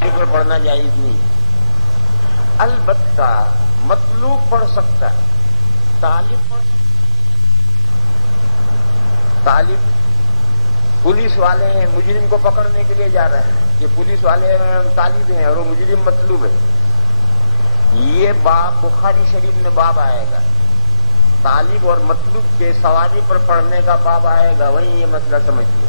پر پڑھنا جائز نہیں ہے. البتہ مطلوب پڑھ سکتا ہے, طالب پڑھ سکتا ہے. طالب پولیس والے ہیں, مجرم کو پکڑنے کے لیے جا رہے ہیں, یہ پولیس والے طالب ہیں اور وہ مجرم مطلوب ہے. یہ باب بخاری شریف میں باب آئے گا, طالب اور مطلوب کے سواری پر پڑھنے کا باب آئے گا, وہیں یہ مسئلہ سمجھیے.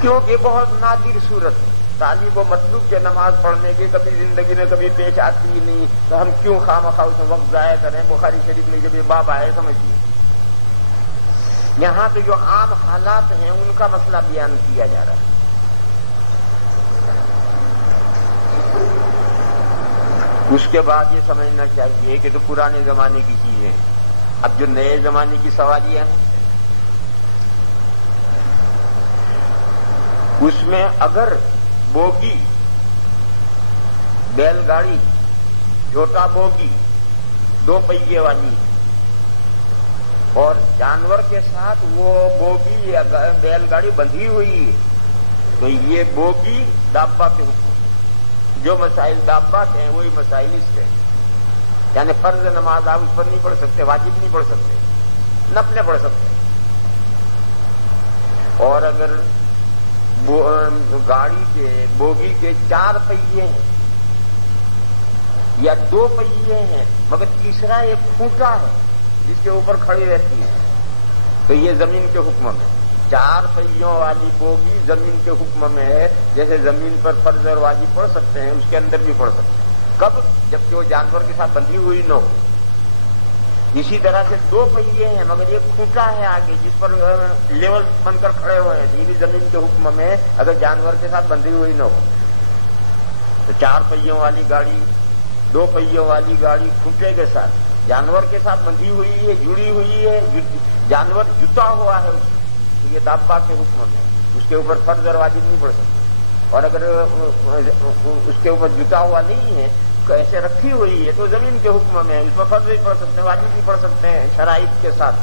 کیونکہ بہت نادر صورت ہے طالب و مطلوب کے نماز پڑھنے کی, کبھی زندگی میں کبھی پیش آتی ہی نہیں, تو ہم کیوں خواہ اس میں وقت ضائع کریں. بخاری شریف میں جب یہ باب آئے سمجھیے. یہاں تو جو عام حالات ہیں ان کا مسئلہ بیان کیا جا رہا ہے. اس کے بعد یہ سمجھنا چاہیے کہ تو پرانے زمانے کی چیزیں ہیں. اب جو نئے زمانے کی سواریاں ہیں اس میں اگر بوگی, بیل گاڑی, چھوٹا بوگی, 2 پہیے والی اور جانور کے ساتھ وہ بوگی یا بیل گاڑی بندھی ہوئی ہے, تو یہ بوگی دابہ کے حکم. جو مسائل دابہ کے ہیں وہی مسائل اس کے. یعنی فرض نماز آپ اس پر نہیں پڑھ سکتے, واجب نہیں پڑھ سکتے, نفلیں پڑھ سکتے. اور اگر گاڑی کے بوگی کے 4 پہیے ہیں یا 2 پہیے ہیں مگر تیسرا ایک کھوٹا ہے جس کے اوپر کھڑی رہتی ہے, تو یہ زمین کے حکم میں. 4 پہیوں والی بوگی زمین کے حکم میں ہے. جیسے زمین پر فرض اور واجب پڑھ سکتے ہیں اس کے اندر بھی پڑھ سکتے ہیں. کب؟ جبکہ وہ جانور کے ساتھ بندھی ہوئی نہ ہو. اسی طرح سے 2 پہیے ہیں مگر یہ کھوٹا ہے آگے جس پر لیول بن کر کھڑے ہوئے ہیں, یہ بھی زمین کے حکم میں اگر جانور کے ساتھ بندھی ہوئی نہ ہو. تو 4 پہیوں والی گاڑی, 2 پہیوں والی گاڑی کھوٹے کے ساتھ جانور کے ساتھ بندھی ہوئی ہے, جڑی ہوئی ہے, جانور جتا ہوا ہے, تو یہ دابہ کے حکم میں. اس کے اوپر فرض اور واجب نہیں پڑ سکتے. اور اگر اس کے اوپر جتا ہوا نہیں ہے, ایسے رکھی ہوئی ہے, تو زمین کے حکم میں اس میں فرض بھی پڑھ سکتے ہیں, واجب بھی پڑھ سکتے ہیں شرائط کے ساتھ.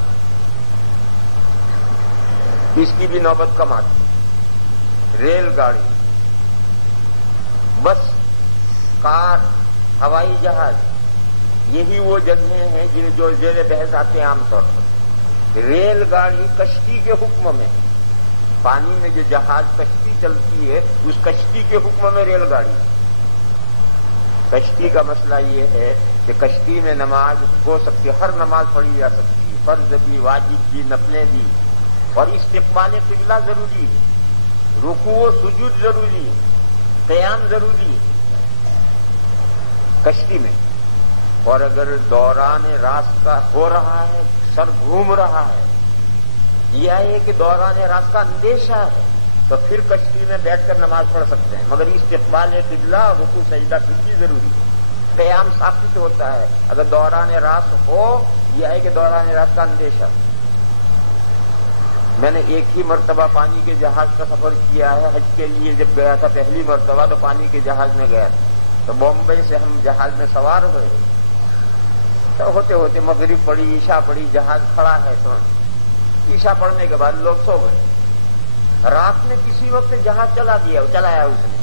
اس کی بھی نوبت کم آتی. ریل گاڑی, بس, کار, ہوائی جہاز, یہی وہ جگہیں ہیں جو زیر بحث آتے ہیں عام طور پر. ریل گاڑی کشتی کے حکم میں, پانی میں جو جہاز کشتی چلتی ہے اس کشتی کے حکم میں ریل گاڑی. کشتی کا مسئلہ یہ ہے کہ کشتی میں نماز ہو سکتی ہے, ہر نماز پڑھی جا سکتی ہے, فرض بھی, واجب بھی, نفلیں بھی. اور استقبال قبلہ ضروری ہے, رکوع و سجود ضروری ہے, قیام ضروری ہے کشتی میں. اور اگر دوران راستہ ہو رہا ہے, سر گھوم رہا ہے, یا یہ کہ دوران راستہ اندیشہ ہے, تو پھر کشتی میں بیٹھ کر نماز پڑھ سکتے ہیں. مگر استقبال قبلہ, رکوع سجدہ پھر بھی ضروری ہے. قیام ثابت ہوتا ہے اگر دوران راست ہو, یا ہے کہ دوران راست کا اندیشہ. میں نے ایک ہی مرتبہ پانی کے جہاز کا سفر کیا ہے حج کے لیے. جب گیا تھا پہلی مرتبہ تو پانی کے جہاز میں گیا تھا, تو بمبئی سے ہم جہاز میں سوار ہوئے. تو ہوتے ہوتے مغرب پڑی, عشاء پڑی, جہاز کھڑا ہے. تو عشاء پڑھنے کے بعد لوگ سو گئے. رات میں کسی وقت جہاز چلایا اس نے,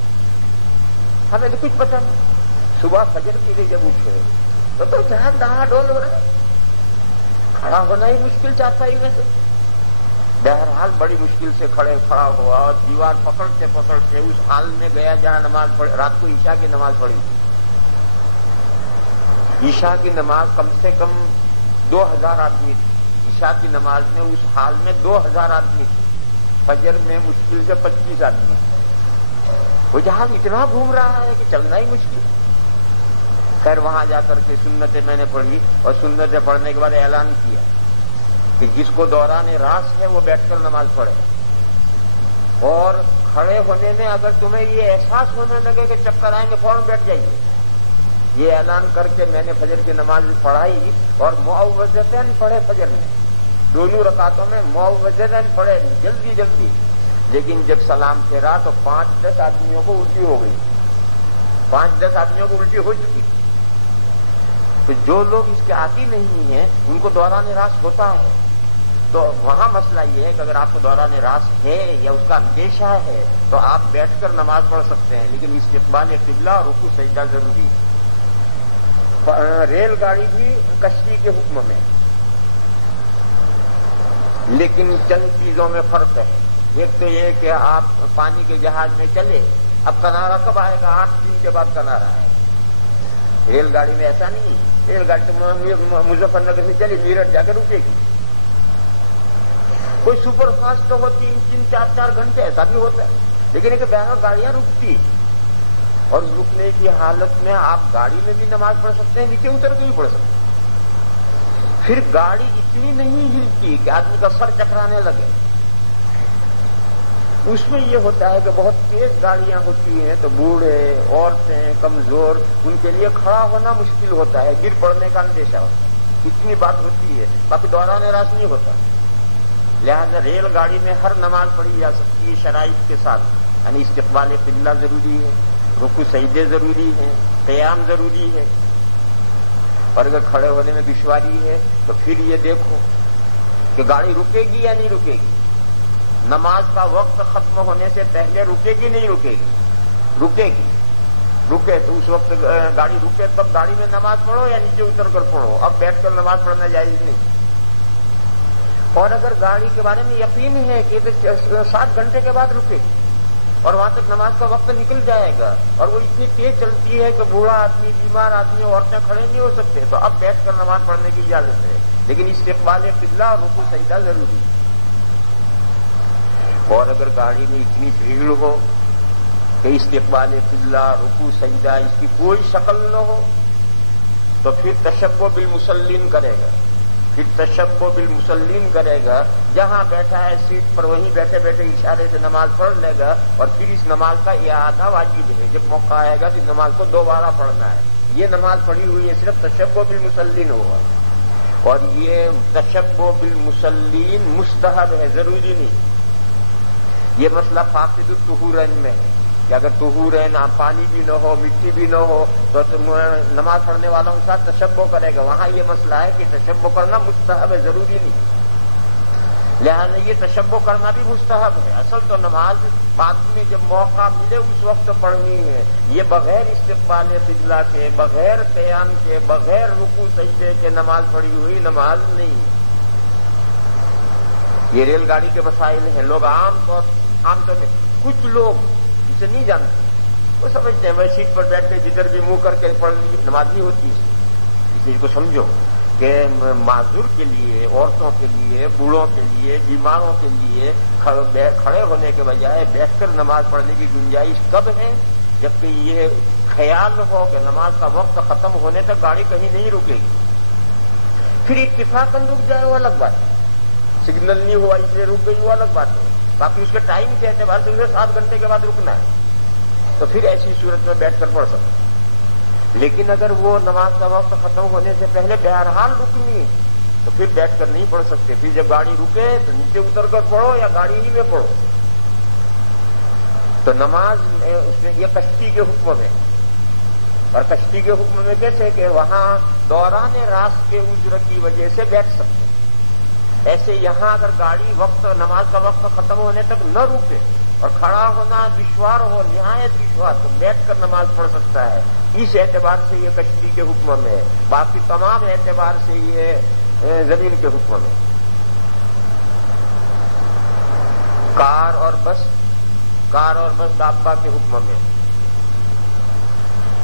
ہمیں تو کچھ پتہ نہیں. صبح فجر کے لیے جب اٹھے تو جہاز ڈہا ڈول ہو رہا ہے, کھڑا ہونا ہی مشکل چاہتا ہی میں. بہرحال بڑی مشکل سے کھڑا ہوا اور دیوار پکڑتے پکڑتے اس حال میں گیا جہاں نماز پڑھی. رات کو عشاء کی نماز پڑھی. عشاء کی نماز کم سے کم 2000 آدمی تھی. عشاء کی نماز میں اس حال میں 2000 آدمی تھی. فجر میں مشکل سے 25 آدمی. وہ جہاز اتنا گھوم رہا ہے کہ چلنا ہی مشکل. خیر وہاں جا کر کے سنتیں میں نے پڑھی, اور سنتیں پڑھنے کے بعد اعلان کیا کہ جس کو دوران راست ہے وہ بیٹھ کر نماز پڑھے. اور کھڑے ہونے میں اگر تمہیں یہ احساس ہونے لگے کہ چکر آئیں گے فوراً بیٹھ جائیے. یہ اعلان کر کے میں نے فجر کی نماز پڑھائی, اور معوذتین پڑھے فجر میں. دونوں رکعتوں میں معوذتین پڑھے جلدی جلدی. لیکن جب سلام پھیرا تو 5-10 آدمیوں کو الٹی ہو گئی. 5-10 آدمیوں کو الٹی ہو چکی. تو جو لوگ اس کے عادی نہیں ہیں ان کو دوران راست ہوتا ہے. تو وہاں مسئلہ یہ ہے کہ اگر آپ کو دوران راس ہے یا اس کا اندیشہ ہے تو آپ بیٹھ کر نماز پڑھ سکتے ہیں، لیکن استقبال قبلہ اور رکوع سجدہ ضروری ہے۔ ریل گاڑی بھی کشتی کے حکم میں، لیکن چند چیزوں میں فرق ہے۔ ایک تو یہ کہ آپ پانی کے جہاز میں چلے، اب کنارہ کب آئے گا؟ 8 دن کے بعد کنارہ ہے۔ ریل گاڑی میں ایسا نہیں، ریل گاڑی تو مظفر نگر سے چلی میرٹھ جا کے رکے گی۔ کوئی سپر فاسٹ تو وہ 3-3 4-4 گھنٹے ایسا بھی ہوتا ہے، لیکن ایک بہرحال گاڑیاں رکتی، اور رکنے کی حالت میں آپ گاڑی میں بھی نماز پڑھ سکتے ہیں، نیچے اتر کے بھی پڑھ سکتے ہیں۔ پھر گاڑی اتنی نہیں ہلتی کہ آدمی کا سر چکرانے لگے۔ اس میں یہ ہوتا ہے کہ بہت تیز گاڑیاں ہوتی ہیں تو بوڑھے، عورتیں، کمزور، ان کے لیے کھڑا ہونا مشکل ہوتا ہے، گر پڑنے کا اندیشہ ہوتا ہے۔ اتنی بات ہوتی ہے، باقی دوران راس نہیں ہوتا۔ لہذا ریل گاڑی میں ہر نماز پڑھی جا سکتی ہے شرائط کے ساتھ، یعنی استقبال قبلہ ضروری ہے، رکوع سجدے ضروری ہیں، قیام ضروری ہے، اور اگر کھڑے ہونے میں دشواری ہے تو پھر یہ دیکھو کہ گاڑی رکے گی یا نہیں رکے گی۔ نماز کا وقت ختم ہونے سے پہلے رکے گی نہیں رکے گی؟ رکے گی۔ رکے تو اس وقت گاڑی رکے تب گاڑی میں نماز پڑھو یا نیچے اتر کر پڑھو، اب بیٹھ کر نماز پڑھنا جائز نہیں۔ اور اگر گاڑی کے بارے میں یقین ہے کہ 7 گھنٹے کے بعد رکے گی اور وہاں تک نماز کا وقت نکل جائے گا، اور وہ اتنی تیز چلتی ہے کہ بوڑھا آدمی، بیمار آدمی، عورتیں کھڑے نہیں ہو سکتے، تو اب بیٹھ کر نماز پڑھنے کی اجازت ہے، لیکن استقبال قبلہ اور رکوع سجدہ ضروری ہے۔ اور اگر گاڑی میں اتنی بھیڑ ہو کہ استقبال قبلہ، رکوع سجدہ اس کی کوئی شکل نہ ہو تو پھر تشبہ بالمصلین کرے گا۔ پھر تشبہ بالمصلین کرے گا، جہاں بیٹھا ہے سیٹ پر وہیں بیٹھے بیٹھے اشارے سے نماز پڑھ لے گا، اور پھر اس نماز کا اعادہ واجب ہے۔ جب موقع آئے گا تو اس نماز کو دوبارہ پڑھنا ہے۔ یہ نماز پڑھی ہوئی ہے، صرف تشبہ بالمصلین ہوگا، اور یہ تشبہ بالمصلین مستحب ہے، ضروری نہیں۔ یہ مسئلہ فاقد الطہورین میں ہے کہ اگر طہورین پانی بھی نہ ہو، مٹی بھی نہ ہو، تو نماز پڑھنے والوں کے ساتھ تشبہ کرے گا۔ وہاں یہ مسئلہ ہے کہ تشبہ کرنا مستحب ہے، ضروری نہیں۔ لہذا یہ تشبہ کرنا بھی مستحب ہے۔ اصل تو نماز بعد میں جب موقع ملے اس وقت پڑھنی ہے، یہ بغیر استقبال قبلہ کے، بغیر قیام کے، بغیر رکوع سجدے کے نماز پڑھی ہوئی نماز نہیں ہے۔ یہ ریل گاڑی کے مسائل ہیں۔ لوگ عام طور میں کچھ لوگ اسے نہیں جانتے، وہ سمجھتے ہیں وہ سیٹ پر بیٹھ کے جدھر بھی منہ کر کے پڑھ لی، نماز نہیں ہوتی۔ اس چیز کو سمجھو کہ معذور کے لیے، عورتوں کے لیے، بوڑھوں کے لیے، بیماروں کے لیے کھڑے ہونے کے بجائے بیٹھ کر نماز پڑھنے کی گنجائش کب ہے؟ جبکہ یہ خیال ہو کہ نماز کا وقت ختم ہونے تک گاڑی کہیں نہیں رکے گی۔ پھر اتفاقاً رک جائے وہ الگ بات ہے، سگنل نہیں ہوا اس لیے رک گئی وہ الگ بات ہے، باقی اس کے ٹائم کے اعتبار سے اسے 7 گھنٹے کے بعد رکنا ہے، تو پھر ایسی صورت میں بیٹھ کر پڑھ سکتے۔ لیکن اگر وہ نماز کا وقت ختم ہونے سے پہلے بہرحال رکنی ہے تو پھر بیٹھ کر نہیں پڑھ سکتے۔ پھر جب گاڑی رکے تو نیچے اتر کر پڑھو یا گاڑی ہی میں پڑھو۔ تو نماز اس میں یہ کشتی کے حکم میں، اور کشتی کے حکم میں کیسے کہ وہاں دوران راس کے عذر کی وجہ سے بیٹھ سکتے۔ ایسے یہاں اگر گاڑی نماز کا وقت ختم ہونے تک نہ رکے اور کھڑا ہونا دشوار ہو، نہایت دشوار، تو بیٹھ کر نماز پڑھ سکتا ہے۔ اس اعتبار سے یہ کشتی کے حکم میں ہے، باقی تمام اعتبار سے یہ زمین کے حکم میں۔ کار اور بس دابہ کے حکم میں۔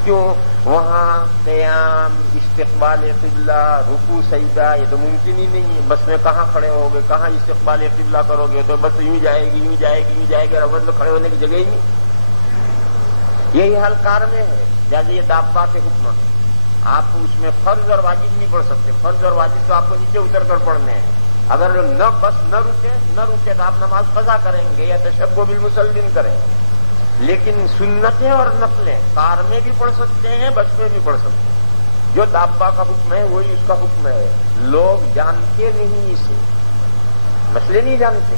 کیوں؟ وہاں قیام، استقبال قبلہ، رکوع سجدہ یہ تو ممکن ہی نہیں ہے۔ بس میں کہاں کھڑے ہوگے، کہاں استقبال قبلہ کرو گے؟ تو بس یوں جائے گی، یوں جائے گی، یوں جائے گی، ربط میں کھڑے ہونے کی جگہ ہی نہیں۔ یہی حال کار میں ہے، جیسے یہ دابہ کے حکم میں۔ آپ اس میں فرض اور واجب نہیں پڑھ سکتے، فرض اور واجب تو آپ کو نیچے اتر کر پڑھنے ہیں۔ اگر بس نہ رکے تو آپ نماز قضا کریں گے یا تشبہ بالمصلین کریں گے۔ لیکن سنتیں اور نفلیں کار میں بھی پڑھ سکتے ہیں، بس میں بھی پڑھ سکتے ہیں۔ جو دابہ کا حکم ہے وہی اس کا حکم ہے۔ لوگ جانتے نہیں اسے، مسئلے نہیں جانتے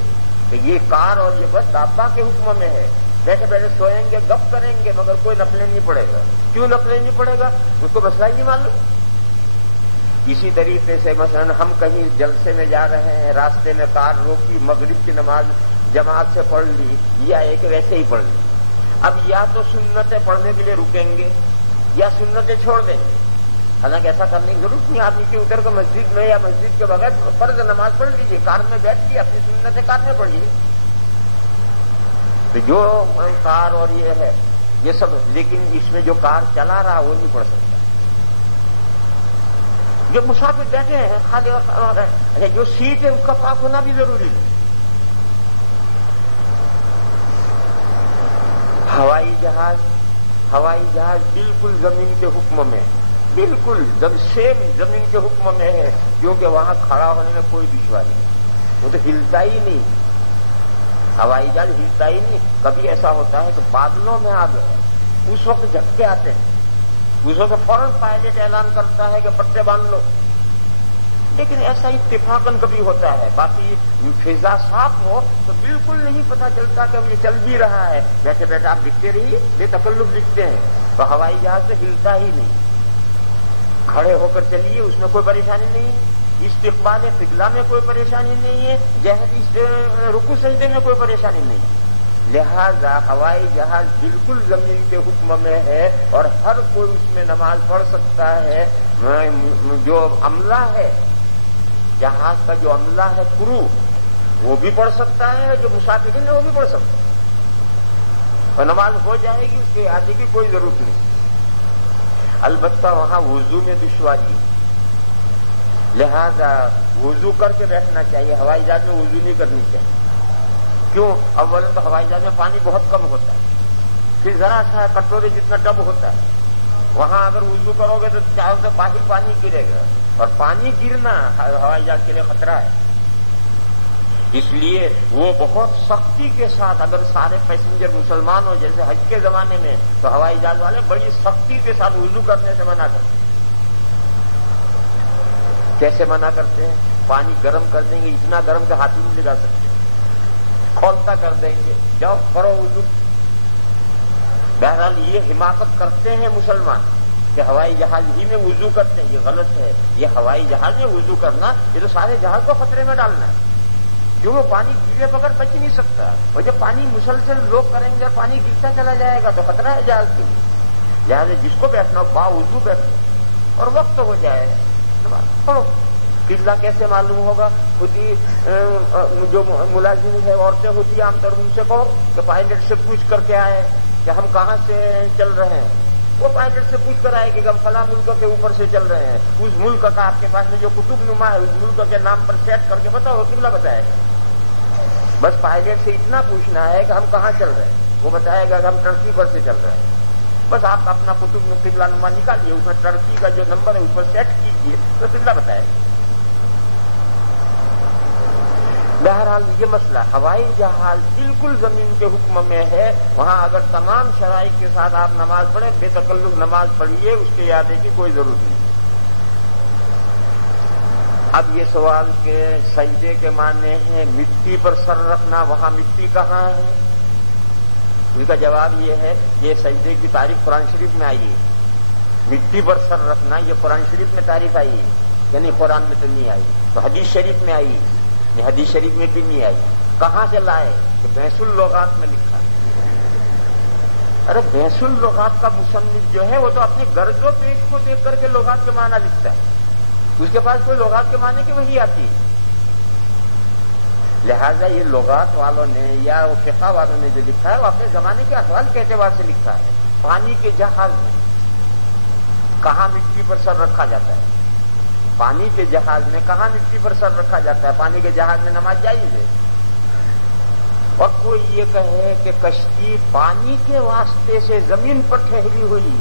کہ یہ کار اور یہ بس دابہ کے حکم میں ہے۔ بیٹھے بیٹھے سوئیں گے، گپ کریں گے، مگر کوئی نفلیں نہیں پڑے گا۔ کیوں نفلیں نہیں پڑے گا؟ اس کو مسئلہ ہی نہیں معلوم۔ اسی طریقے سے مثلا ہم کہیں جلسے میں جا رہے ہیں، راستے میں کار روکی، مغرب کی نماز جماعت سے پڑھ لی یا ایک ویسے ہی پڑھ لی. اب یا تو سنتیں پڑھنے کے لیے رکیں گے یا سنتیں چھوڑ دیں گے. حالانکہ ایسا کرنے کی ضرورت نہیں، آپ نیچے اتر کر مسجد میں یا مسجد کے بغیر فرض نماز پڑھ لیجیے، کار میں بیٹھ کے اپنی سنتیں کار میں پڑھیے. تو جو کار اور یہ ہے یہ سب، لیکن اس میں جو کار چلا رہا وہ نہیں پڑھ سکتا. جو مسافر بیٹھے ہیں خالی اور اچھا جو سیٹ ہے اس کا پاک ہونا بھی ضروری ہے. ہوائی جہاز بالکل زمین کے حکم میں، بالکل سیم زمین کے حکم میں ہے، کیونکہ وہاں کھڑا ہونے میں کوئی دشواری نہیں، وہ تو ہلتا ہی نہیں. ہوائی جہاز ہلتا ہی نہیں. کبھی ایسا ہوتا ہے کہ بادلوں میں آ گئے، اس وقت جھٹکے آتے ہیں، اس وقت فوراً پائلٹ اعلان کرتا ہے کہ پٹے باندھ لو. لیکن ایسا اتفاقاً کبھی ہوتا ہے. باقی فضا صاف ہو تو بالکل نہیں پتا چلتا کہ اب یہ چل بھی رہا ہے. بیٹھے بیٹھے آپ لکھتے رہیے، بے تکلف لکھتے ہیں. تو ہوائی جہاز سے ہلتا ہی نہیں. کھڑے ہو کر چلیے، اس میں کوئی پریشانی نہیں. استقبال قبلہ میں کوئی پریشانی نہیں ہے، جہاں رکوع سجدے میں کوئی پریشانی نہیں. لہذا ہوائی جہاز بالکل زمین کے حکم میں ہے اور ہر کوئی اس میں نماز پڑھ سکتا ہے. جو عملہ ہے جہاز کا، جو عملہ ہے کرو، وہ بھی پڑھ سکتا ہے، جو مسافرین ہے وہ بھی پڑھ سکتا ہے، اور نماز ہو جائے گی، اس کے آگے کی کوئی ضرورت نہیں. البتہ وہاں وضو میں دشواری ہے، لہذا وضو کر کے بیٹھنا چاہیے. ہوائی جہاز میں وضو نہیں کرنی چاہیے. کیوں؟ اول تو ہوائی جہاز میں پانی بہت کم ہوتا ہے، پھر ذرا سا کٹورے جتنا ٹب ہوتا ہے، وہاں اگر وضو کرو گے تو چاروں سے باہر پانی گرے گا، اور پانی گرنا ہوائی جہاز کے لیے خطرہ ہے. اس لیے وہ بہت سختی کے ساتھ، اگر سارے پیسنجر مسلمان ہو جیسے حج کے زمانے میں، تو ہوائی جہاز والے بڑی سختی کے ساتھ وضو کرنے سے منع کرتے ہیں. کیسے منع کرتے ہیں؟ پانی گرم کر دیں گے، اتنا گرم کہ ہاتھ نہیں لگا سکتے، کھولتا کر دیں گے، جاؤ کرو وضو. بہرحال یہ حماقت کرتے ہیں مسلمان کہ ہوائی جہاز ہی میں وضو کرتے ہیں. یہ غلط ہے. یہ ہوائی جہاز میں وضو کرنا، یہ تو سارے جہاز کو خطرے میں ڈالنا ہے، کیوں وہ پانی گرے بغیر بچ نہیں سکتا. اور جب پانی مسلسل لوگ کریں گے اور پانی گرتا چلا جائے گا تو خطرہ ہے جہاز کے لیے. لہٰذا جس کو بیٹھنا ہو باوضو بیٹھو اور وقت ہو جائے پڑھو. قبلہ کیسے معلوم ہوگا؟ خود ہی جو ملازم ہے، عورتیں ہوتی ہیں عام طور ان سے کہو کہ پائلٹ سے پوچھ کر کے آئے کہ ہم کہاں سے چل رہے ہیں. وہ پائلٹ سے پوچھ کر آئے کہ ہم فلاں ملک کے اوپر سے چل رہے ہیں. اس ملک کا آپ کے پاس میں جو قطب نما ہے اس ملک کے نام پر سیٹ کر کے بتاؤ قبلہ بتائے. بس پائلٹ سے اتنا پوچھنا ہے کہ ہم کہاں چل رہے ہیں، وہ بتائے گا کہ ہم ٹرکی پر سے چل رہے ہیں. بس آپ اپنا قطب قبلہ نما نکالیے، اس میں ٹرکی کا جو نمبر ہے اس پر سیٹ کیجیے تو قبلہ بتائے. بہرحال یہ مسئلہ ہوائی جہاز بالکل زمین کے حکم میں ہے. وہاں اگر تمام شرائط کے ساتھ آپ نماز پڑھیں، بے تکلف نماز پڑھیے، اس کے یادے کی کوئی ضرورت نہیں. اب یہ سوال کہ سجدے کے معنی ہیں مٹی پر سر رکھنا، وہاں مٹی کہاں ہے؟ اس کا جواب یہ ہے کہ سجدے کی تعریف قرآن شریف میں آئی ہے. مٹی پر سر رکھنا یہ قرآن شریف میں تعریف آئی ہے، یعنی قرآن میں تو نہیں آئی، تو حدیث شریف میں آئی. حدیث شریف میں بھی نہیں آئی. کہاں سے لائے؟ کہ بحث اللغات میں لکھا ہے. ارے بحث اللغات کا مصنف جو ہے وہ تو اپنے غرض و پیش کو دیکھ کر کے لغات کے معنی لکھتا ہے، اس کے پاس کوئی لغات کے معنی کی وہی آتی ہے. لہذا یہ لغات والوں نے یا وہ فقہ والوں نے جو لکھا ہے وہ اپنے زمانے کے احوال کے اعتبار سے لکھا ہے. پانی کے جہاز میں کہاں مٹی پر سر رکھا جاتا ہے؟ پانی کے جہاز میں کہاں مٹی پر سر رکھا جاتا ہے؟ پانی کے جہاز میں نماز جائز ہے. اور کوئی یہ کہے کہ کشتی پانی کے واسطے سے زمین پر ٹھہری ہوئی،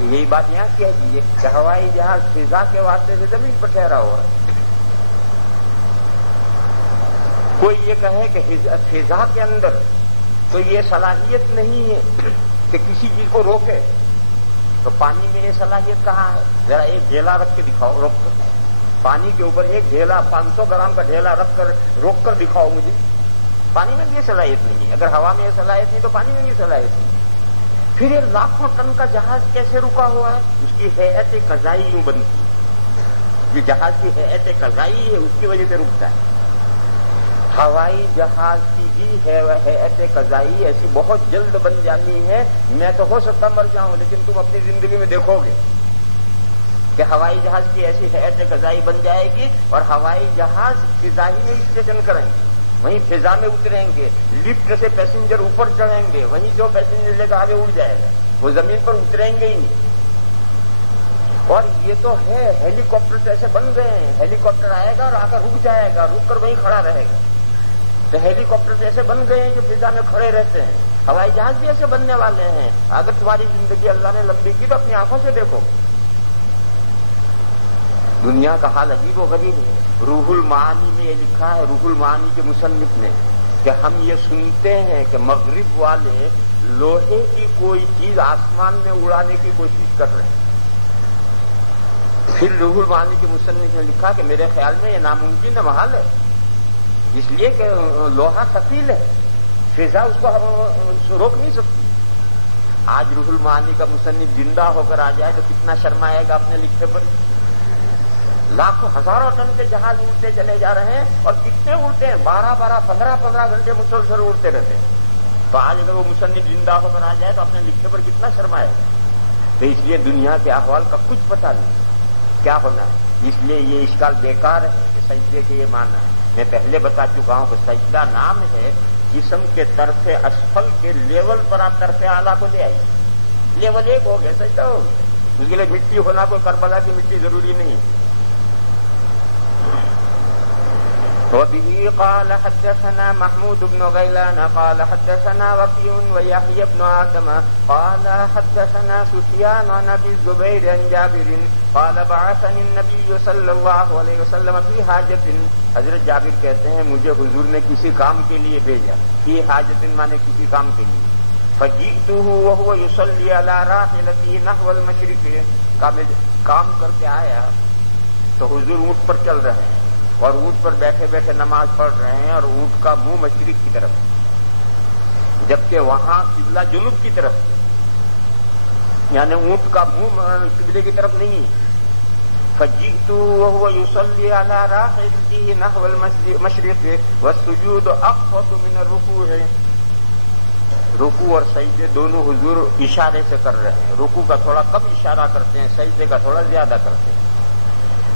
یہی بات یہاں کہہ دیجیے کہ ہوائی جہاز فضا کے واسطے سے زمین پر ٹھہرا ہوا ہے. کوئی یہ کہے کہ فضا کے اندر تو یہ صلاحیت نہیں ہے کہ کسی چیز کو روکے، تو پانی میں یہ صلاحیت کہاں ہے؟ ذرا ایک ڈھیلا رکھ کے دکھاؤ، روک کر پانی کے اوپر ایک ڈھیلا 500 گرام کا ڈھیلا رکھ کر روک کر دکھاؤ مجھے. پانی میں یہ صلاحیت نہیں ہے. اگر ہوا میں یہ صلاحیت نہیں تو پانی میں یہ صلاحیت نہیں. پھر یہ لاکھوں ٹن کا جہاز کیسے رکا ہوا ہے؟ اس کی ہیئت قضائی یوں بنی تھی جو جہاز کی حیت قضائی ہے اس کی وجہ سے رکتا ہے. ہوائی جہاز کی بھی حیت قضائی ایسی بہت جلد بن جانی ہے. میں تو ہو سکتا مر جاؤں، لیکن تم اپنی زندگی میں دیکھو گے کہ ہوائی جہاز کی ایسی حیت قضائی بن جائے گی اور ہوائی جہاز فضا ہی میں اسٹیشن کریں گے، وہیں فضا میں اتریں گے، لفٹ سے پیسنجر اوپر چڑھیں گے، وہیں جو پیسنجر لے کر آگے اڑ جائے گا، وہ زمین پر اتریں گے ہی نہیں. اور یہ تو ہے ہیلی کاپٹر سے ایسے بن گئے ہیں، ہیلی کاپٹر آئے گا اور آ کر رک جائے گا، رک کر وہیں کھڑا رہے گا. تو ہیلی کاپٹر سے ایسے بن گئے ہیں جو فضا میں کھڑے رہتے ہیں. ہوائی جہاز بھی ایسے بننے والے ہیں. اگر تمہاری زندگی اللہ نے لمبی کی تو اپنی آنکھوں سے دیکھو. دنیا کا حال عجیب و غریب ہے. روح المعانی میں یہ لکھا ہے، روح المعانی کے مصنف نے، کہ ہم یہ سنتے ہیں کہ مغرب والے لوہے کی کوئی چیز آسمان میں اڑانے کی کوشش کر رہے ہیں. پھر روح المعانی کے مصنف نے لکھا کہ میرے خیال میں یہ ناممکن ہے، محال ہے، اس لیے کہ لوہا ثقیل ہے، فضا اس کو روک نہیں سکتی. آج روح المعانی کا مصنف زندہ ہو کر آ جائے تو کتنا شرمائے گا اپنے لکھے پر. لاکھوں ہزاروں ٹن کے جہاز اڑتے چلے جا رہے ہیں، اور کتنے اڑتے ہیں، 12 15 گھنٹے مسلسل اڑتے رہتے ہیں. تو آج اگر وہ مصنف زندہ ہو کر آ جائے تو اپنے لکھے پر کتنا شرمائے گا. تو اس لیے دنیا کے احوال کا کچھ پتہ نہیں کیا ہونا ہے. اس لیے یہ اشکال بیکار ہے کہ سجدے کے یہ معنی ہے. میں پہلے بتا چکا ہوں کہ سجدہ نام ہے جسم کے طرف اسفل کے لیول پر آپ طرف اعلیٰ کو لے آئیے. لیول 1 ہو گیا، سجدہ ہو گیا. اس کے لیے مٹی ہونا کوئی کربلا کی مٹی ضروری نہیں. وبه قال حدثنا محمود بن غيلان قال حدثنا وكيع ويحيى بن آدم قال حدثنا سفيان عن ابي الزبير عن جابر قال بعثني النبي صلى الله عليه وسلم في حاجة. حضرت جابر کہتے ہیں مجھے حضور نے کسی کام کے لیے بھیجا. فی حاجت مانے کسی کام کے لیے. فجئته وهو يصلي على راحلته نحو المشرق. کام کر کے آیا تو حضور اونٹ پر چل رہے ہیں اور اونٹ پر بیٹھے بیٹھے نماز پڑھ رہے ہیں، اور اونٹ کا منہ مشرق کی طرف ہے، جبکہ وہاں قبلہ جنوب کی طرف ہے، یعنی اونٹ کا منہ قبلے کی طرف نہیں ہے. فجئت وهو يصلي على راحلته نحو المشرق والسجود اخفض من الركوع. رکوع اور سجدے دونوں حضور اشارے سے کر رہے ہیں. رکوع کا تھوڑا کم اشارہ کرتے ہیں، سجدے کا تھوڑا زیادہ کرتے ہیں.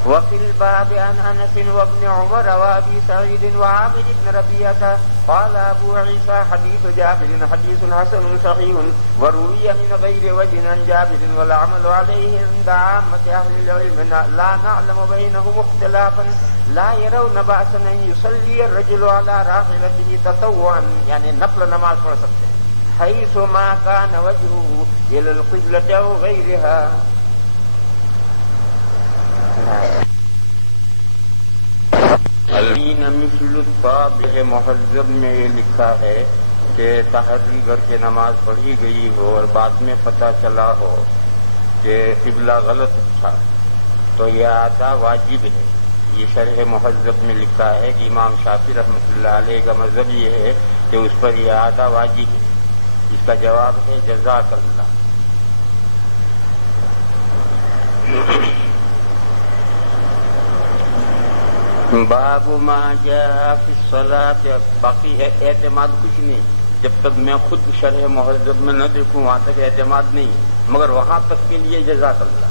وفي الباب عن انس وابن عمر وابي سعيد وعامر بن ربيعة قال ابو عيسى حديث جابر حديث حسن صحيح وروي من غير وجه عن جابر والعمل عليه عند عامة اهل العلم لا نعلم بينهم اختلافا لا يرون بأسا ان يصلي الرجل على راحلته تطوعا، یعنی نفل نماز پڑھ سکتے ہیں، حيث ما كان وجهه الى القبلة او غيرها. مثل الطابع مہذب میں یہ لکھا ہے کہ تحری کر کے نماز پڑھی گئی ہو اور بعد میں پتہ چلا ہو کہ قبلہ غلط تھا تو یہ ادا واجب ہے. یہ شرح مہذب میں لکھا ہے کہ امام شافعی رحمۃ اللہ علیہ کا مذہب یہ ہے کہ اس پر یہ ادا واجب ہے. اس کا جواب ہے جزاک اللہ. باب ما جاء فی الصلاة. باقی اعتماد کچھ نہیں، جب تک میں خود شرح مہذب میں نہ دیکھوں وہاں تک اعتماد نہیں، مگر وہاں تک کے لیے جزاک اللہ.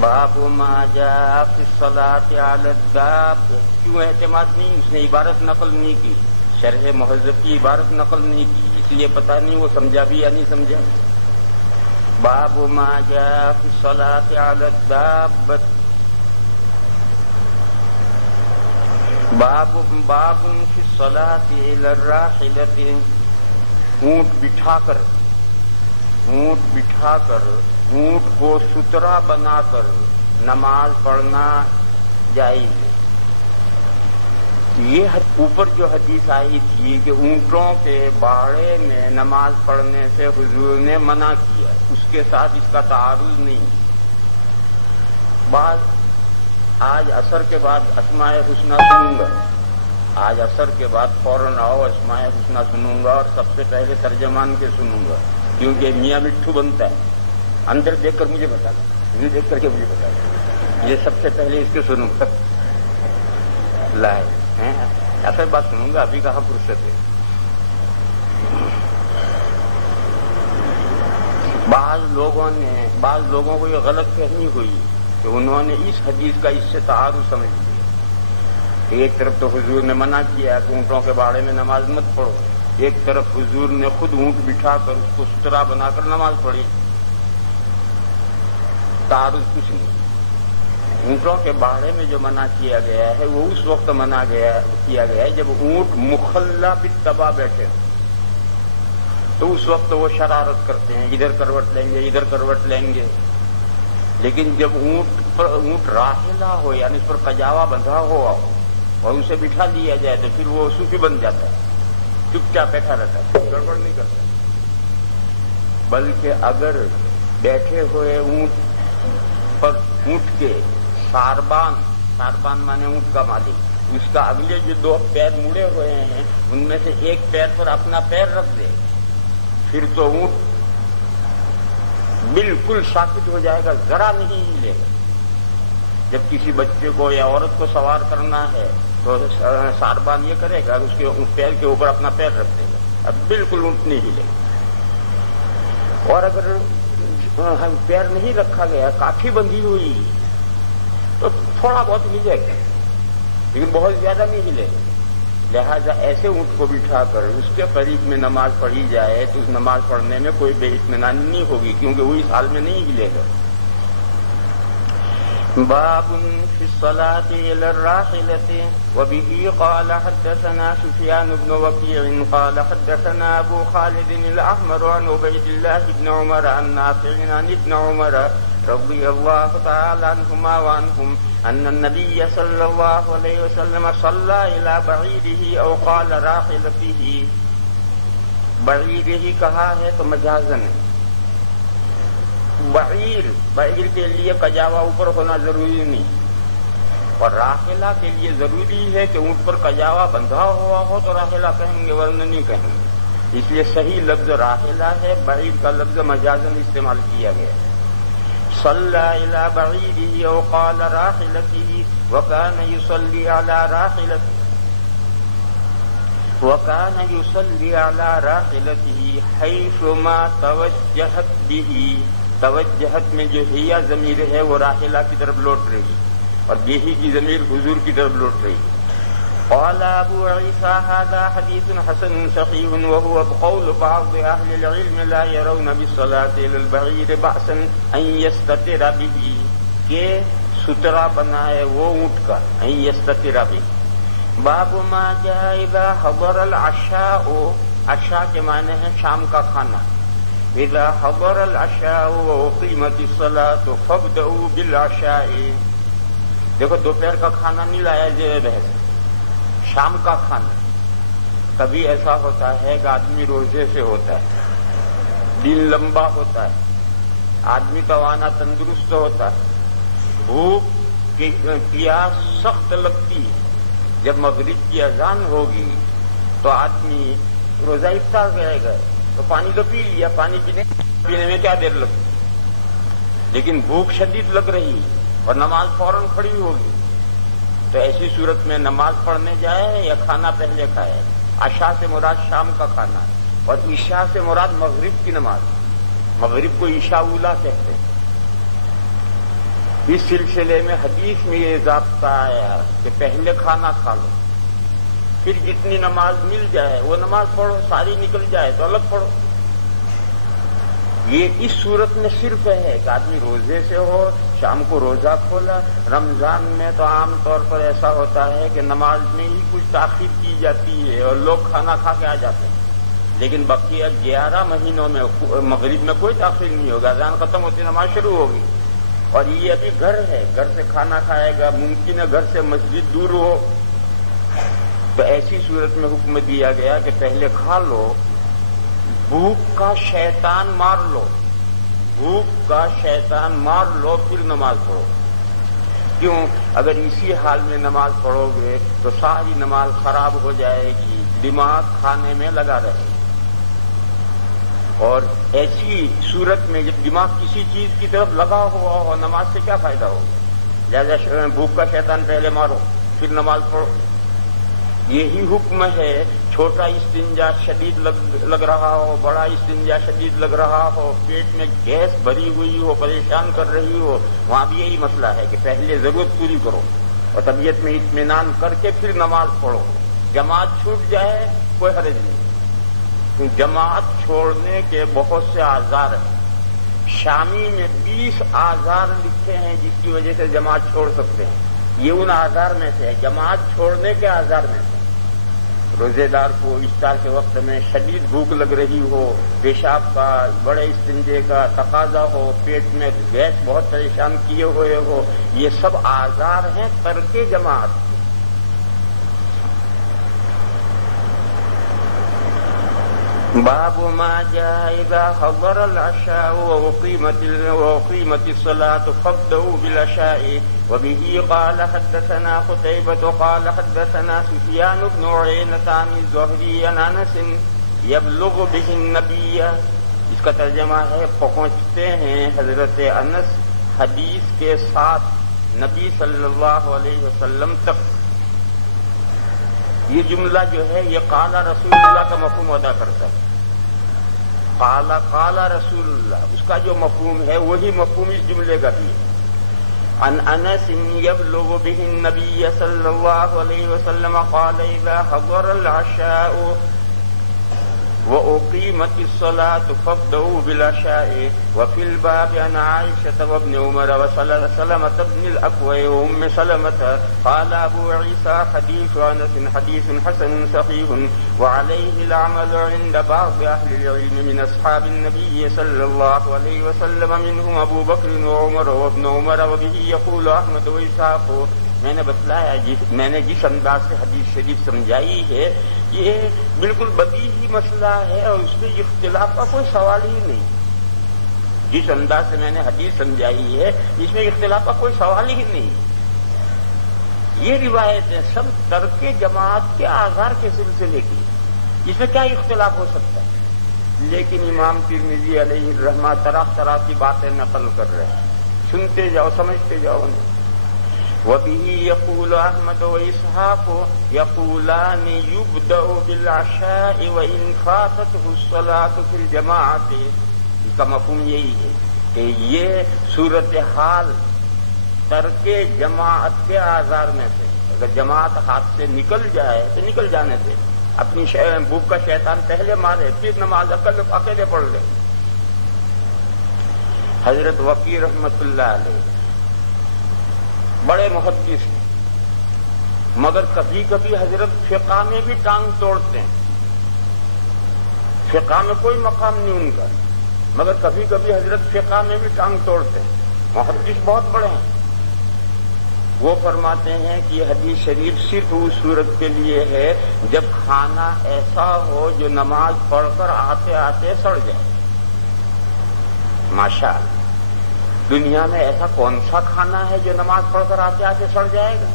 باب ما جاء فی الصلاة علی الداب. کیوں اعتماد نہیں؟ اس نے عبارت نقل نہیں کی، شرح مہذب کی عبارت نقل نہیں کی، اس لیے پتہ نہیں وہ سمجھا بھی یا نہیں سمجھا. باب ما جاء فی الصلاة علی الداب. باب فی الصلاة الی الراحلۃ. اونٹ بٹھا کر اونٹ کو سترا بنا کر نماز پڑھنا جائز ہے. یہ اوپر جو حدیث آئی تھی کہ اونٹوں کے باڑے میں نماز پڑھنے سے حضور نے منع کیا، اس کے ساتھ اس کا تعارض نہیں. بعض آج عصر کے بعد اسماء حسنہ سنوں گا، آج عصر کے بعد فوراً آؤ اسماء حسنہ سنوں گا اور سب سے پہلے ترجمان کے سنوں گا، کیونکہ میاں مٹھو بنتا ہے. اندر دیکھ کر مجھے بتا دیں، دیکھ کر کے مجھے بتا دیں. یہ سب سے پہلے اس کے سنوں گا لائے ایسا بات سنوں گا، ابھی کہاں فرصت ہے. بعض لوگوں کو یہ غلط فہمی ہوئی کہ انہوں نے اس حدیث کا اس سے تعارض سمجھ لیا. ایک طرف تو حضور نے منع کیا کہ اونٹوں کے باڑے میں نماز مت پڑھو، ایک طرف حضور نے خود اونٹ بٹھا کر اس کو سترا بنا کر نماز پڑھی. تعارض کچھ نہیں. اونٹوں کے باڑے میں جو منع کیا گیا ہے وہ اس وقت منع کیا گیا ہے جب اونٹ مخلا بالتبع بیٹھے، تو اس وقت وہ شرارت کرتے ہیں، ادھر کروٹ لیں گے ادھر کروٹ لیں گے. لیکن جب اونٹ راحلہ ہو یعنی اس پر کجاوا بندھا ہوا ہو اور اسے بٹھا دیا جائے تو پھر وہ صوفی بن جاتا ہے، چپ چاپ بیٹھا رہتا ہے، گڑبڑ نہیں کرتا. بلکہ اگر بیٹھے ہوئے اونٹ پر اونٹ کے ساربان مانے اونٹ کا مالک، اس کا اگلے جو دو پیر مڑے ہوئے ہیں ان میں سے ایک پیر پر اپنا پیر رکھ دے، پھر تو اونٹ بالکل ساکت ہو جائے گا، ذرا نہیں ہلے گا. جب کسی بچے کو یا عورت کو سوار کرنا ہے تو ساربان یہ کرے گا، اس کے پیر کے اوپر اپنا پیر رکھ دے گا، اب بالکل اونٹ نہیں ہلے گا. اور اگر پیر نہیں رکھا گیا، کافی بندھی ہوئی تو تھوڑا بہت ہلے گا لیکن بہت زیادہ نہیں ہلے گا. لہذا ایسے اونٹ کو بٹھا کر اس کے قریب میں نماز پڑھی جائے تو اس نماز پڑھنے میں کوئی بے اطمینانی نہیں ہوگی، کیونکہ وہ اس حال میں نہیں ہلے گا. باب فی الصلاة إلى الراحلة وبه قال حدثنا سفيان بن وكيع قال حدثنا أبو خالد الأحمر عن عبيد الله بن عمر عن نافع عن ابن عمر رضي الله تعالى عنهما وعنهم أن النبي صلى الله عليه وسلم صلى إلى بعيره أو قال راحلته. بعیرہ کہا ہے تو مجازن ہے. بعیر کے لیے کجاوا اوپر ہونا ضروری نہیں، اور راحلہ کے لیے ضروری ہے کہ اونٹ پر کجاوا بندھا ہوا ہو تو راحلہ کہیں گے ورنہ نہیں کہیں گے. اس لیے صحیح لفظ راحلہ ہے، بعیر کا لفظ مجازن استعمال کیا گیا. صلی الی بعیرہ او قال راحلتہ وکان یصلی علی راحلتہ حیثما توجہت بہ. توجہت میں جو ہیا ضمیر ہے وہ راحلہ کی طرف لوٹ رہی اور بیہی کی ضمیر حضور کی طرف لوٹ رہی. قال ابو عیسیٰ هذا حدیث حسن صحیح وهو بقول بعض اہل العلم لا يرون بالصلاة الى البعیر بأسا ان یستتر به، کہ سترا بنائے وہ اونٹ کا، ان یستتر به. باب ما جاء اذا حضر العشاء، عشاء کے معنی ہے شام کا کھانا. اذا حضر العشاء واقیمت الصلاة فابدؤوا بالعشاء. دیکھو دوپہر کا کھانا نہیں لایا جائے بحث، شام کا کھانا. کبھی ایسا ہوتا ہے کہ آدمی روزے سے ہوتا ہے، دن لمبا ہوتا ہے، آدمی کا وانا تندرست ہوتا ہے، بھوک پیاس سخت لگتی ہے. جب مغرب کی اذان ہوگی تو آدمی روزہ افطار کرے گا تو پانی تو پی لیا، پانی پینے میں کیا دیر لگتی، لیکن بھوک شدید لگ رہی اور نماز فوراً کھڑی ہوگی. تو ایسی صورت میں نماز پڑھنے جائے یا کھانا پہلے کھائے. عشاء سے مراد شام کا کھانا ہے اور عشاء سے مراد مغرب کی نماز. مغرب کو عشاء اولا کہتے ہیں. اس سلسلے میں حدیث میں یہ ضابطہ آیا کہ پہلے کھانا کھا لو، پھر جتنی نماز مل جائے وہ نماز پڑھو، ساری نکل جائے تو الگ پڑھو. یہ اس صورت میں صرف ہے کہ آدمی روزے سے ہو، شام کو روزہ کھولا. رمضان میں تو عام طور پر ایسا ہوتا ہے کہ نماز میں ہی کچھ تاخیر کی جاتی ہے اور لوگ کھانا کھا کے آ جاتے ہیں، لیکن بقیہ 11 مہینوں میں مغرب میں کوئی تاخیر نہیں ہوگا. اذان ختم ہوتی نماز شروع ہوگی. اور یہ ابھی گھر ہے، گھر سے کھانا کھائے گا، ممکن ہے گھر سے مسجد دور ہو، تو ایسی صورت میں حکم دیا گیا کہ پہلے کھا لو، بھوک کا شیطان مار لو، بھوک کا شیطان مار لو، پھر نماز پڑھو. کیوں؟ اگر اسی حال میں نماز پڑھو گے تو ساری نماز خراب ہو جائے گی، دماغ کھانے میں لگا رہے. اور ایسی صورت میں جب دماغ کسی چیز کی طرف لگا ہوا ہو، نماز سے کیا فائدہ ہوگا؟ لہذا بھوک کا شیطان پہلے مارو پھر نماز پڑھو. یہی حکم ہے. چھوٹا استنجا شدید لگ رہا ہو، بڑا استنجا شدید لگ رہا ہو، پیٹ میں گیس بھری ہوئی ہو، پریشان کر رہی ہو، وہاں بھی یہی مسئلہ ہے کہ پہلے ضرورت پوری کرو اور طبیعت میں اطمینان کر کے پھر نماز پڑھو. جماعت چھوٹ جائے کوئی حرج نہیں. جماعت چھوڑنے کے بہت سے آزار ہیں. شامی میں 20 آزار لکھے ہیں جس کی وجہ سے جماعت چھوڑ سکتے ہیں. یہ ان آزار میں سے ہے، جماعت چھوڑنے کے آزار میں سے. روزے دار کو افطار کے وقت میں شدید بھوک لگ رہی ہو، پیشاب کا، بڑے استنجے کا تقاضا ہو، پیٹ میں گیس بہت پریشان کیے ہوئے ہو، یہ سب آزار ہیں ترک جماعت. باب ما جاء اذا حضر العشاء وقيمت الصلاة فابدأوا بالعشاء. وبه قال حدثنا قتيبة قال حدثنا سفيان بن عيينة عن الزهري عن انس يبلغ به النبي. اس کا ترجمہ ہے پہنچتے ہیں حضرت انس حدیث کے ساتھ نبی صلی اللہ علیہ وسلم تک. یہ جملہ جو ہے یہ قال رسول اللہ کا مفہوم ادا کرتا ہے. قال رسول اللہ، اس کا جو مفہوم ہے وہی مفہوم اس جملے کا بھی ہے. عن انس يبلغ به النبي صلى الله عليه وسلم قال اذا حضر العشاء وأقيمت الصلاة فابدأوا بالعشاء. وفي الباب عن عائشة وابن عمر وسلمة بن الأكوع وأم سلمة. قال أبو عيسى حديث أنس حديث حسن صحيح وعليه العمل عند بعض أهل العلم من أصحاب النبي صلى الله عليه وسلم منهم أبو بكر وعمر وابن عمر. وبه يقول أحمد وإسحاق. میں نے بتلایا میں نے جس انداز سے حدیث شریف سمجھائی ہے یہ بالکل بدیہی مسئلہ ہے اور اس میں اختلاف کا کوئی سوال ہی نہیں. جس انداز سے میں نے حدیث سمجھائی ہے اس میں اختلاف کا کوئی سوال ہی نہیں. یہ روایتیں سب ترک جماعت کے آزار کے سلسلے کی، اس میں کیا اختلاف ہو سکتا ہے. لیکن امام ترمذی علیہ الرحمہ طرح طرح کی باتیں نقل کر رہے ہیں، سنتے جاؤ سمجھتے جاؤ انہیں. وبه يقول احمد واسحاق يقولان يبدأ بالعشاء وان فاتته الصلاة في الجماعة. اس کا مفہوم یہی ہے کہ یہ صورتحال ترک جماعت کے آزار میں سے. اگر جماعت ہاتھ سے نکل جائے تو نکل جانے دے، اپنی بھوک کا شیطان پہلے مارے پھر نماز اکیلے پڑھ لے. حضرت وقی رحمت اللہ علیہ بڑے محدث ہیں، مگر کبھی کبھی حضرت فقہ میں بھی ٹانگ توڑتے ہیں. فقہ میں کوئی مقام نہیں ان کا، مگر کبھی کبھی حضرت فقہ میں بھی ٹانگ توڑتے ہیں. محدث بہت بڑے ہیں. وہ فرماتے ہیں کہ یہ حدیث شریف صرف اس صورت کے لیے ہے جب کھانا ایسا ہو جو نماز پڑھ کر آتے آتے سڑ جائے. ماشاءاللہ، دنیا میں ایسا کون سا کھانا ہے جو نماز پڑھ کر آتے آتے سڑ جائے گا.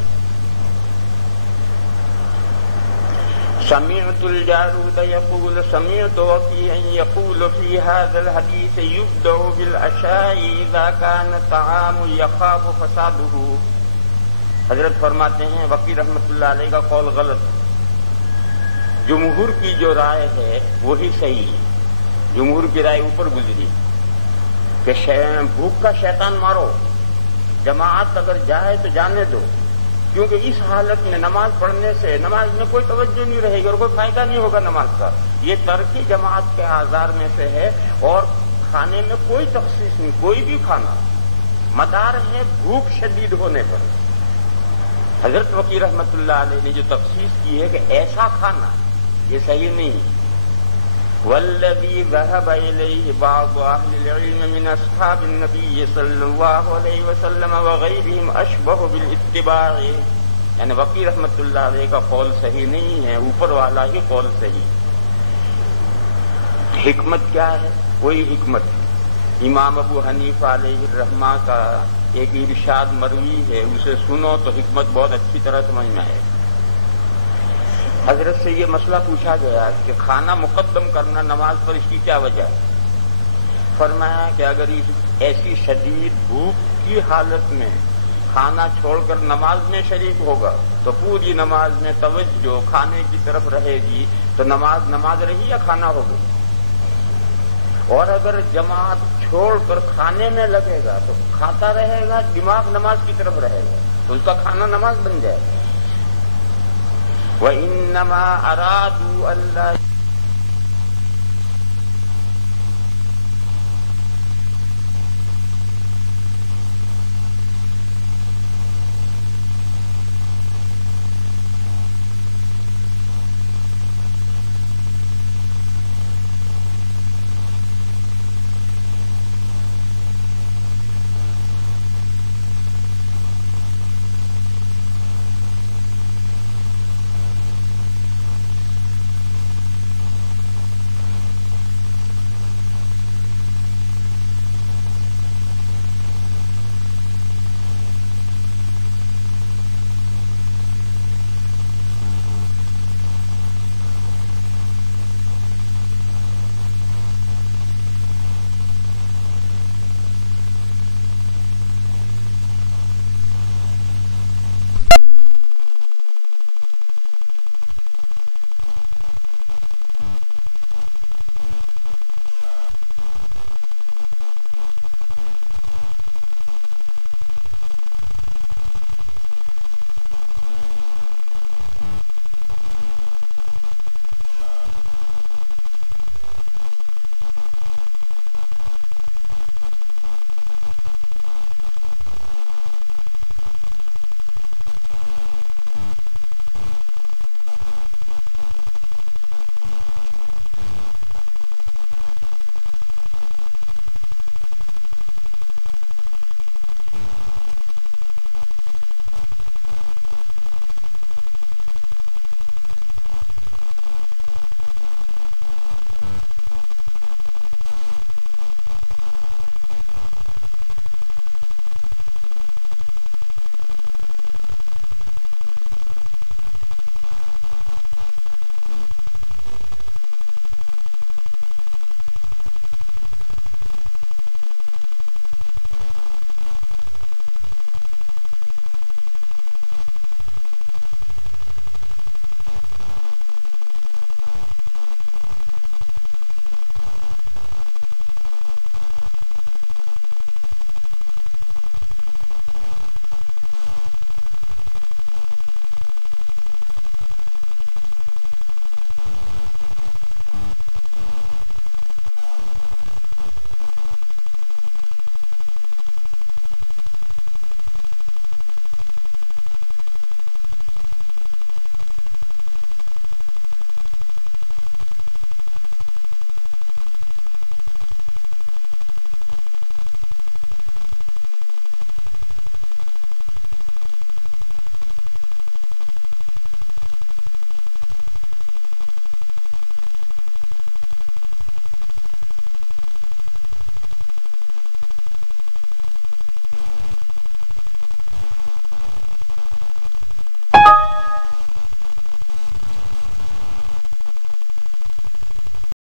سمعت الجارود يقول سمعت وكيعا يقول في هذا الحديث يبدأ بالعشاء إذا كان الطعام يخاف فساده. حضرت فرماتے ہیں وقی رحمت اللہ علیہ کا قول غلط. جمہور کی جو رائے ہے وہی صحیح ہے. جمہور کی رائے اوپر گزری کہ بھوک کا شیطان مارو، جماعت اگر جائے تو جانے دو، کیونکہ اس حالت میں نماز پڑھنے سے نماز میں کوئی توجہ نہیں رہے گی اور کوئی فائدہ نہیں ہوگا نماز کا. یہ ترک جماعت کے آزار میں سے ہے اور کھانے میں کوئی تخصیص نہیں. کوئی بھی کھانا مدار ہے بھوک شدید ہونے پر. حضرت وقی رحمت اللہ علیہ نے جو تخصیص کی ہے کہ ایسا کھانا، یہ صحیح نہیں. والذي ذهب إليه بعض أهل العلم من أصحاب النبي صلى الله عليه وسلم وغيرهم أشبه بالاتباع. یعنی وقی رحمت اللہ علیہ کا قول صحیح نہیں ہے، اوپر والا ہی قول صحیح. حکمت کیا ہے؟ وہی حکمت امام ابو حنیفہ علیہ الرحمہ کا ایک ارشاد مروی ہے، اسے سنو تو حکمت بہت اچھی طرح سمجھ میں آئے. حضرت سے یہ مسئلہ پوچھا گیا کہ کھانا مقدم کرنا نماز پر اس کی کیا وجہ ہے. فرمایا کہ اگر ایسی شدید بھوک کی حالت میں کھانا چھوڑ کر نماز میں شریک ہوگا تو پوری نماز میں توجہ کھانے کی طرف رہے گی، تو نماز رہی یا کھانا ہو گئی؟ اور اگر جماعت چھوڑ کر کھانے میں لگے گا تو کھاتا رہے گا، دماغ نماز کی طرف رہے گا، تو اس کا کھانا نماز بن جائے گا۔ وَإِنَّمَا أَرَادُوا أَلَّا